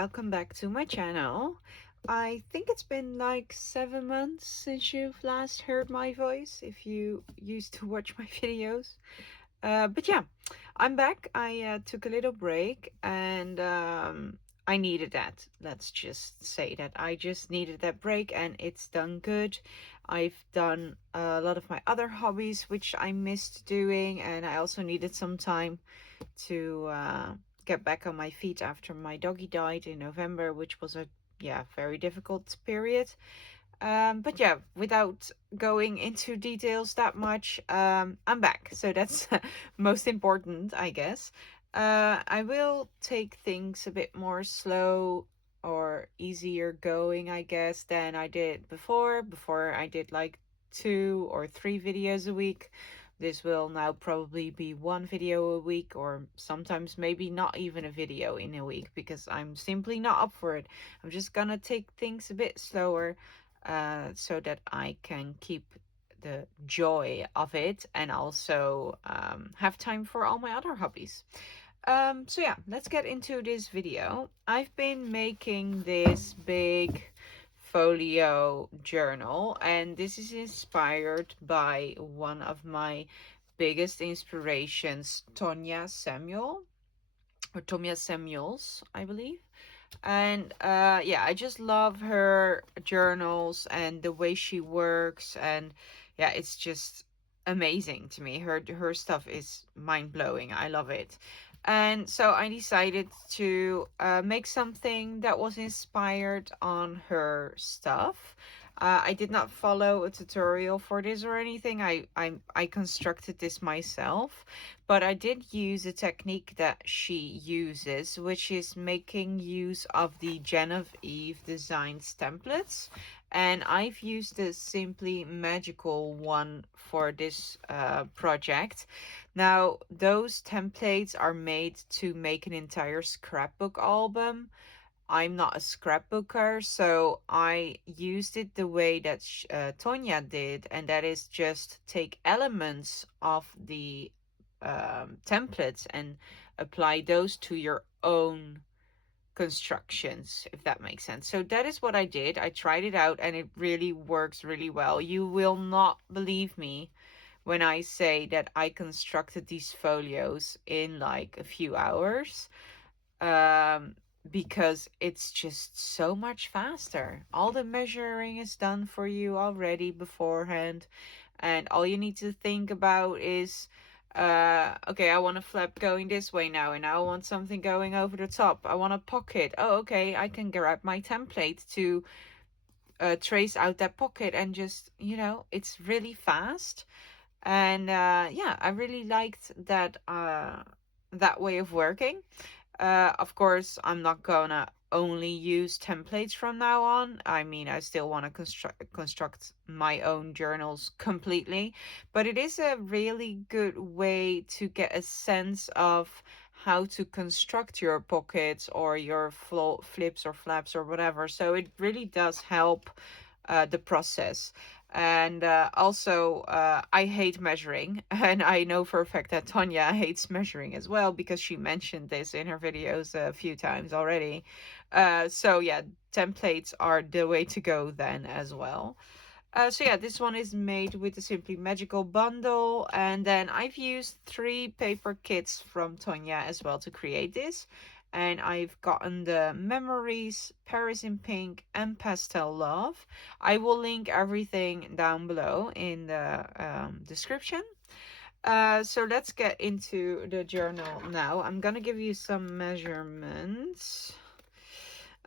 welcome back to my channel. I think it's been like 7 months since you've last heard my voice, if you used to watch my videos. But yeah, I'm back. I took a little break and I needed that. Let's just say that I just needed that break and it's done good. I've done a lot of my other hobbies which I missed doing, and I also needed some time to get back on my feet after my doggy died in November, which was a very difficult period. But yeah, without going into details that much, I'm back. So that's most important, I guess. I will take things a bit more slow or easier going, I guess, than I did before. Before I did like 2 or 3 videos a week. This will now probably be 1 video a week, or sometimes maybe not even a video in a week, because I'm simply not up for it. I'm just gonna take things a bit slower so that I can keep the joy of it and also have time for all my other hobbies. So yeah, let's get into this video. I've been making this big folio journal, and this is inspired by one of my biggest inspirations, Tonya Samuels, I believe. And yeah, I just love her journals and the way she works, and yeah, it's just amazing to me. Her stuff is mind-blowing. I love it. And so I decided to make something that was inspired on her stuff. I did not follow a tutorial for this or anything. I constructed this myself, but I did use a technique that she uses, which is making use of the Genevieve Designs templates. And I've used the Simply Magical one for this project. Now, those templates are made to make an entire scrapbook album. I'm not a scrapbooker, so I used it the way that Tonya did, and that is just take elements of the templates and apply those to your own constructions, if that makes sense. So that is what I did. I tried it out and it really works really well. You will not believe me when I say that I constructed these folios in like a few hours, um, because it's just so much faster. All the measuring is done for you already beforehand, and all you need to think about is, okay, I want a flap going this way now, and now I want something going over the top. I want a pocket. Oh, okay, I can grab my template to trace out that pocket, and just, it's really fast. And yeah, I really liked that way of working. Of course, I'm not gonna only use templates from now on. I mean, I still want to construct my own journals completely, but it is a really good way to get a sense of how to construct your pockets or your flips or flaps or whatever. So it really does help the process. And also, I hate measuring, and I know for a fact that Tonya hates measuring as well, because she mentioned this in her videos a few times already. So yeah, templates are the way to go then as well. So yeah, this one is made with the Simply Magical bundle, and then I've used 3 paper kits from Tonya as well to create this. And I've gotten the Memories, Paris in Pink, and Pastel Love. I will link everything down below in the description. So let's get into the journal now. I'm gonna give you some measurements.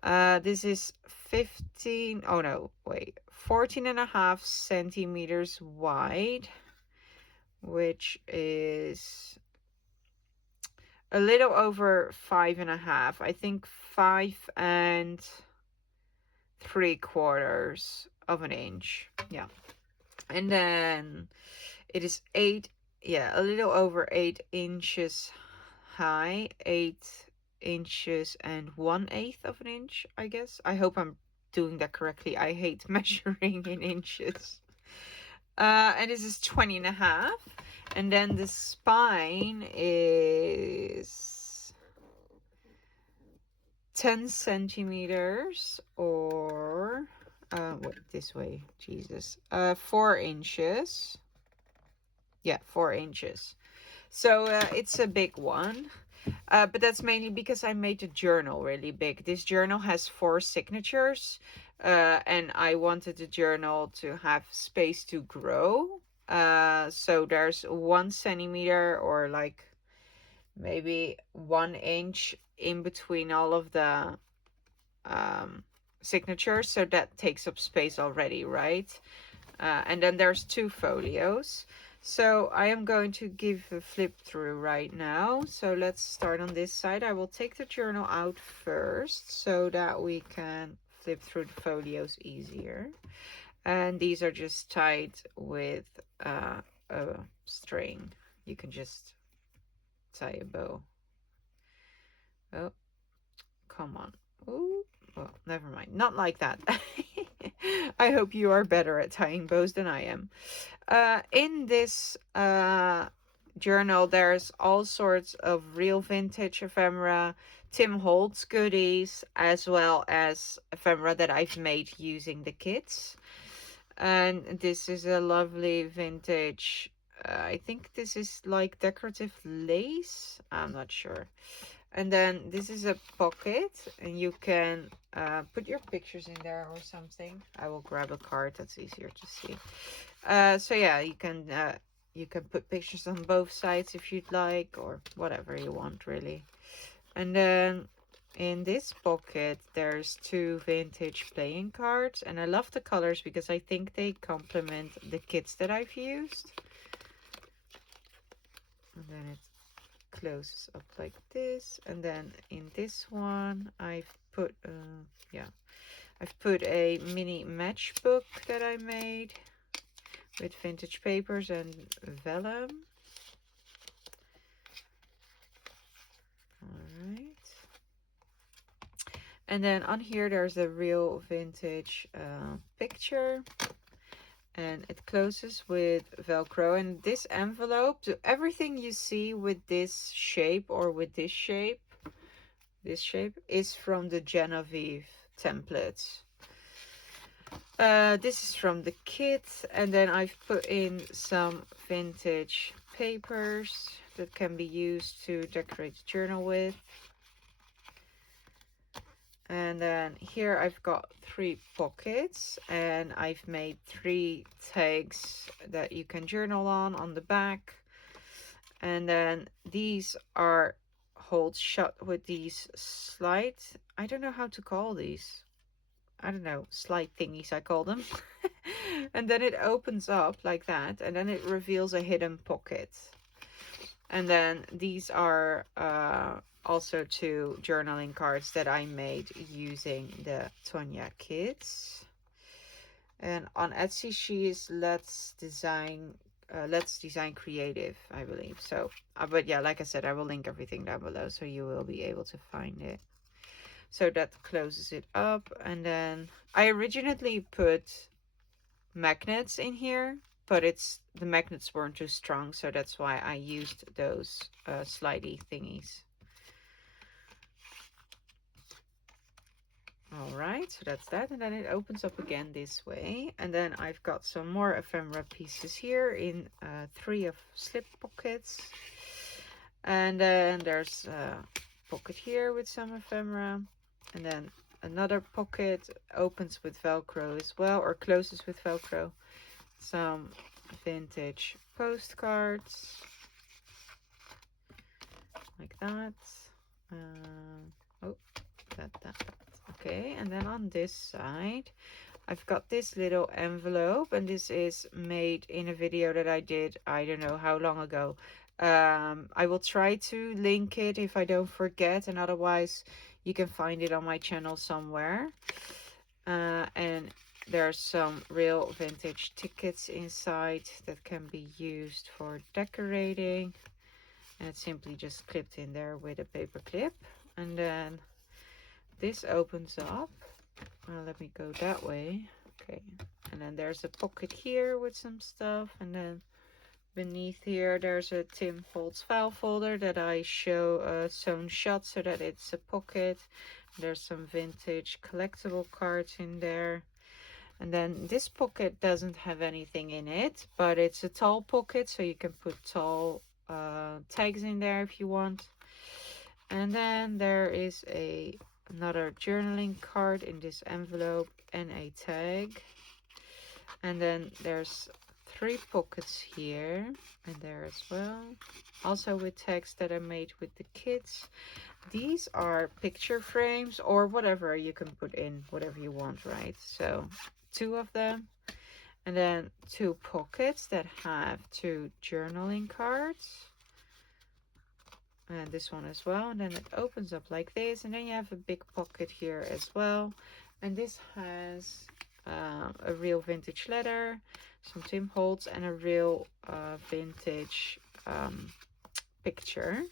This is 15, oh no, wait, 14.5 centimeters wide, which is a little over 5.5. I think 5 3/4 of an inch. Yeah. And then it is a little over 8 inches high, 8 inches and 1/8 of an inch, I guess. I hope I'm doing that correctly. I hate measuring in inches. And this is 20.5. And then the spine is 10 centimeters, or wait, this way, Jesus, 4 inches. Yeah, 4 inches. So it's a big one. But that's mainly because I made the journal really big. This journal has 4 signatures, and I wanted the journal to have space to grow. So there's 1 centimeter, or like maybe 1 inch in between all of the signatures. So that takes up space already, right? And then there's 2 folios. So I am going to give a flip through right now. So let's start on this side. I will take the journal out first so that we can flip through the folios easier. And these are just tied with a string. You can just tie a bow. Oh, come on. Ooh, well, never mind. Not like that. I hope you are better at tying bows than I am. In this journal, there's all sorts of real vintage ephemera, Tim Holtz goodies, as well as ephemera that I've made using the kits. And this is a lovely vintage, I think this is like decorative lace. I'm not sure. And then this is a pocket, and you can put your pictures in there or something. I will grab a card, that's easier to see. So yeah, you can put pictures on both sides if you'd like, or whatever you want really. And then in this pocket there's 2 vintage playing cards, and I love the colors because I think they complement the kits that I've used. And then it closes up like this. And then in this one I've put a mini matchbook that I made with vintage papers and vellum. Alright. And then on here there's a real vintage picture. And it closes with Velcro. And this envelope, everything you see with this shape or with this shape is from the Genevieve templates. This is from the kit, and then I've put in some vintage papers that can be used to decorate the journal with. And then here I've got 3 pockets, and I've made 3 tags that you can journal on the back. And then these are hold shut with these slide, I don't know how to call these. I don't know, slide thingies I call them. And then it opens up like that, and then it reveals a hidden pocket. And then these are also 2 journaling cards that I made using the Tonya kits. And on Etsy she is Let's Design Creative, I believe. So but yeah, like I said, I will link everything down below so you will be able to find it. So that closes it up. And then I originally put magnets in here, but the magnets weren't too strong, so that's why I used those slidey thingies. Alright, so that's that, and then it opens up again this way. And then I've got some more ephemera pieces here in 3 of slip pockets. And then there's a pocket here with some ephemera. And then another pocket opens with Velcro as well, or closes with Velcro. Some vintage postcards like that. Oh, that. Okay, and then on this side I've got this little envelope, and this is made in a video that I did I don't know how long ago. I will try to link it if I don't forget, and otherwise you can find it on my channel somewhere. And there's some real vintage tickets inside that can be used for decorating, and it's simply just clipped in there with a paper clip. And then this opens up. Let me go that way. Okay, and then there's a pocket here with some stuff, and then Beneath here, there's a Tim Holtz file folder that I show sewn shot so that it's a pocket. There's some vintage collectible cards in there. And then this pocket doesn't have anything in it, but it's a tall pocket, so you can put tall tags in there if you want. And then there is another journaling card in this envelope and a tag. And then there's 3 pockets here and there as well, also with tags that I made with the kids. These are picture frames or whatever, you can put in whatever you want, right? So 2 of them, and then 2 pockets that have 2 journaling cards, and this one as well. And then it opens up like this, and then you have a big pocket here as well, and this has a real vintage letter, some Tim Holtz, and a real vintage picture.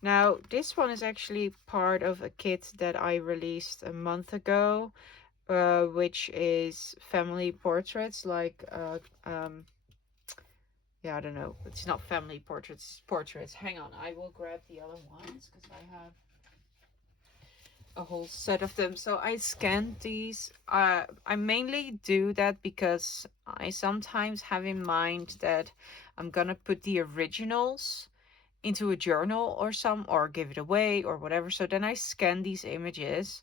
Now this one is actually part of a kit that I released a month ago, which is family portraits, like yeah, I don't know, it's not family portraits, it's portraits. Hang on, I will grab the other ones because I have a whole set of them. So I scanned these. I mainly do that because I sometimes have in mind that I'm gonna put the originals into a journal or give it away or whatever. So then I scan these images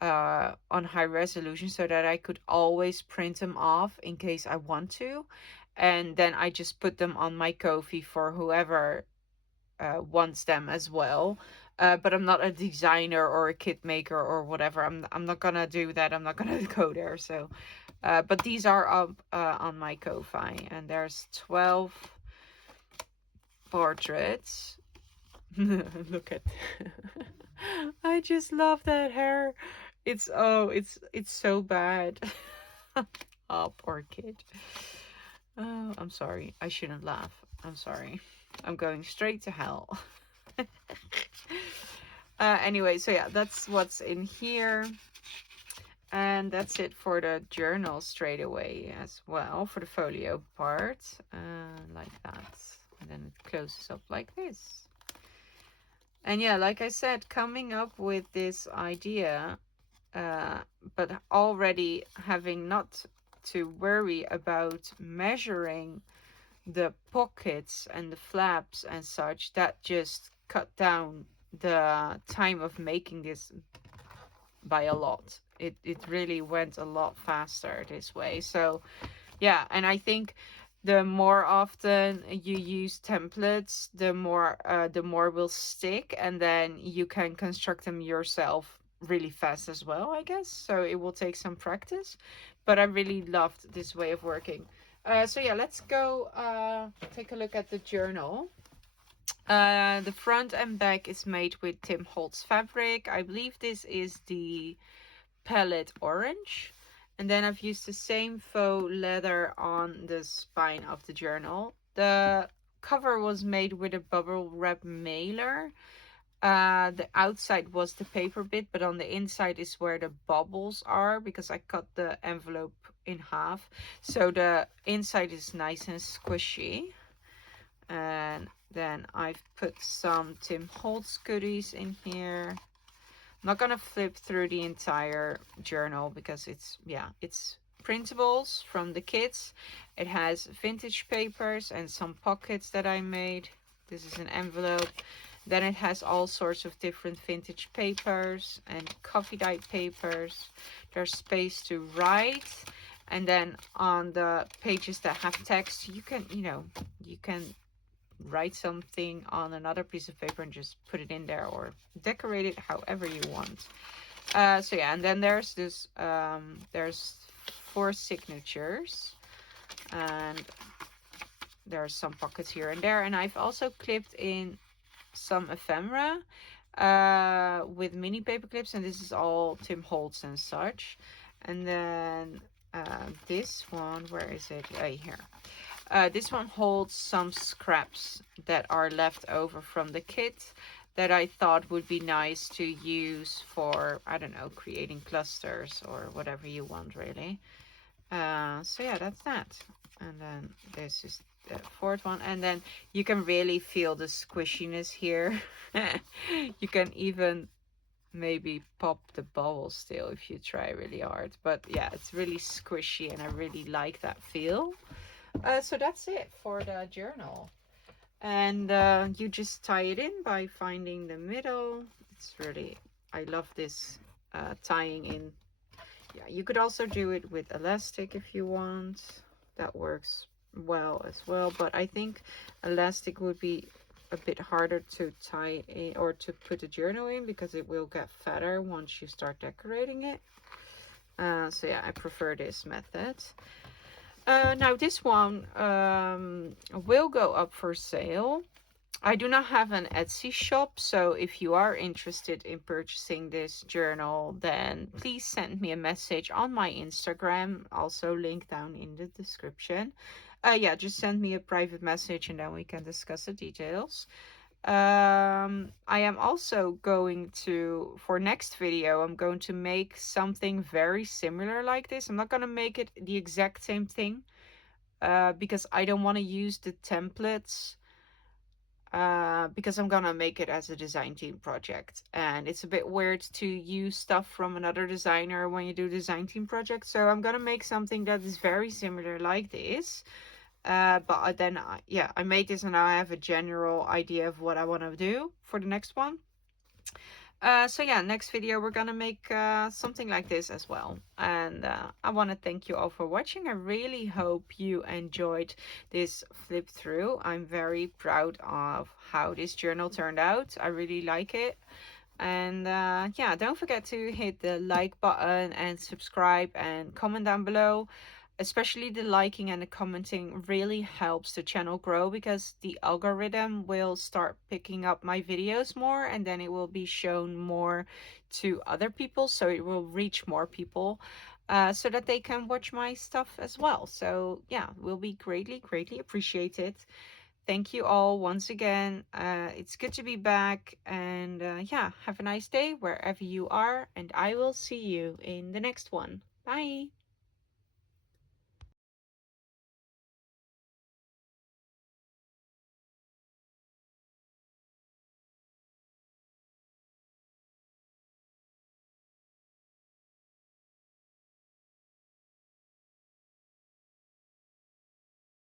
on high resolution so that I could always print them off in case I want to. And then I just put them on my Ko-fi for whoever wants them as well. But I'm not a designer or a kit maker or whatever. I'm not gonna do that. I'm not gonna go there. So, but these are up on my Ko-fi, and there's 12 portraits. Look at. I just love that hair. It's so bad. Oh, poor kid. Oh, I'm sorry. I shouldn't laugh. I'm sorry. I'm going straight to hell. Anyway, so yeah, that's what's in here. And that's it for the journal straight away as well, for the folio part. Like that. And then it closes up like this. And yeah, like I said, coming up with this idea, but already having not to worry about measuring the pockets and the flaps and such, that just cut down the time of making this by a lot. It really went a lot faster this way. So yeah, and I think the more often you use templates, the more will stick, and then you can construct them yourself really fast as well, I guess. So it will take some practice, but I really loved this way of working. So yeah, let's go take a look at the journal. The front and back is made with Tim Holtz fabric. I believe this is the palette orange. And then I've used the same faux leather on the spine of the journal. The cover was made with a bubble wrap mailer. The outside was the paper bit, but on the inside is where the bubbles are because I cut the envelope in half. So the inside is nice and squishy. And then I've put some Tim Holtz goodies in here. I'm not gonna flip through the entire journal because it's printables from the kids. It has vintage papers and some pockets that I made. This is an envelope. Then it has all sorts of different vintage papers and coffee dyed papers. There's space to write. And then on the pages that have text, you can write something on another piece of paper and just put it in there or decorate it however you want. So yeah, and then there's this there's 4 signatures, and there's some pockets here and there, and I've also clipped in some ephemera with mini paper clips, and this is all Tim Holtz and such. And then this one, where is it? Here. This one holds some scraps that are left over from the kit that I thought would be nice to use for, I don't know, creating clusters or whatever you want, really. So yeah, that's that. And then this is the fourth one, and then you can really feel the squishiness here. You can even maybe pop the bubble still if you try really hard, but yeah, it's really squishy and I really like that feel. So that's it for the journal. And you just tie it in by finding the middle. It's really, I love this tying in. Yeah, you could also do it with elastic if you want. That works well as well, but I think elastic would be a bit harder to tie in or to put a journal in because it will get fatter once you start decorating it. So yeah, I prefer this method. Now this one will go up for sale. I do not have an Etsy shop, so if you are interested in purchasing this journal, then please send me a message on my Instagram, also linked down in the description. Yeah, just send me a private message and then we can discuss the details. I am also going to, for next video, I'm going to make something very similar like this. I'm not going to make it the exact same thing, because I don't want to use the templates, because I'm gonna make it as a design team project. And it's a bit weird to use stuff from another designer when you do design team projects. So I'm gonna make something that is very similar like this. But then, yeah, I made this and now I have a general idea of what I want to do for the next one. So yeah, next video we're gonna make something like this as well. And I want to thank you all for watching. I really hope you enjoyed this flip through. I'm very proud of how this journal turned out. I really like it. And yeah, don't forget to hit the like button and subscribe and comment down below. Especially the liking and the commenting really helps the channel grow because the algorithm will start picking up my videos more and then it will be shown more to other people, so it will reach more people, so that they can watch my stuff as well. So yeah, will be greatly appreciated. Thank you all once again. It's good to be back, and yeah, have a nice day wherever you are, and I will see you in the next one. Bye.